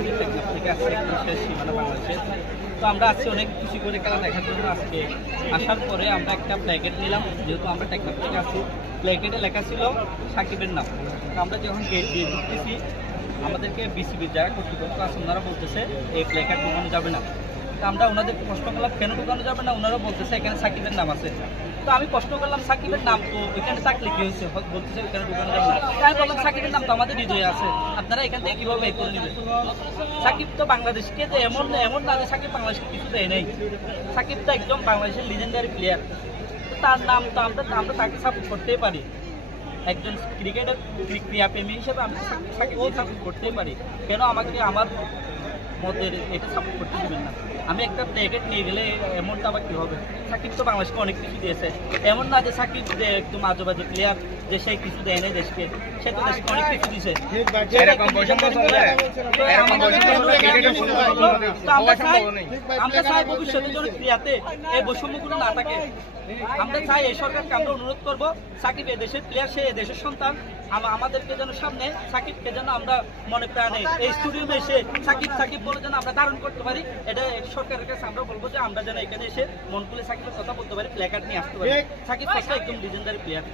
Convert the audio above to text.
সাকিবের টেকনাফ থেকে আসছে শেষ সীমানা বাংলাদেশের। তো আমরা আজকে অনেক খুশি করে খেলা দেখার জন্য আজকে আসার পরে আমরা একটা প্ল্যাকেট নিলাম, যেহেতু আমরা টেকনাফ থেকে আসছি। প্ল্যাকেটে লেখা ছিল সাকিবের নাম। তো আমরা যখন গেট দিয়ে ঢুকতেছি আমাদেরকে বিসিবির যারা কর্তৃপক্ষ আছে ওনারা বলতেছে এই প্ল্যাকার্ড ঢুকানো যাবে না। তো আমরা ওনাদেরকে প্রশ্ন করলাম কেন ঢুকানো যাবে না, ওনারা বলতেছে এখানে সাকিবের নাম আছে। তো আমি প্রশ্ন করলাম সাকিবের নাম তো এখানে থাকলে কি হয়েছে, বলতেছে এখানে ঢুকানো যাবে না। আমি বললাম সাকিবের নাম তো আমাদের হৃদয়ে আছে, আপনারা এখান থেকে কীভাবে এ করে নেবেন? সাকিব তো বাংলাদেশকে যে এমন না যে সাকিব বাংলাদেশকে কিছু দেয় নাই। সাকিব তো একদম বাংলাদেশের লিজেন্ডারি প্লেয়ার, তার নাম তো আমরা তাকে সাপোর্ট করতেই পারি। একজন ক্রিকেটের ক্রীড়াপ্রেমী হিসেবে আমি সাকিবকে সাপোর্ট করতেই পারি। কেন আমাকে আমার মতের এটা সাপোর্ট করতে দেবেন না? আমি একটা প্লেকেট নিয়ে গেলে এমনটা আবার কী হবে? সাকিব তো বাংলাদেশকে অনেক কিছু দিয়েছে, এমন না যে সাকিব যে একদম আজেবাজে প্লেয়ার যে সে কিছু দেয় নাই দেশকে, সে তো দেশকে অনেক কিছু দিয়েছে। আমরা চাই ভবিষ্যতের জন্য ক্রিয়াতে এই বৈষম্যগুলো না থাকে। আমরা চাই এই সরকারকে আমরা অনুরোধ করবো সাকিব এ দেশের প্লেয়ার, সে দেশের সন্তান, আমাদেরকে যেন সামনে সাকিবকে যেন আমরা মনে প্রাণে এই স্টুডিয়ামে এসে সাকিব বলে যেন আমরা ধারণ করতে পারি। এটা সরকারের কাছে আমরা বলবো যে আমরা যেন এখানে এসে মন খুলে সাকিবের কথা বলতে পারি, প্ল্যাকার্ড নিয়ে আসতে পারি। সাকিব একদম লিজেন্ডারি প্লেয়ার।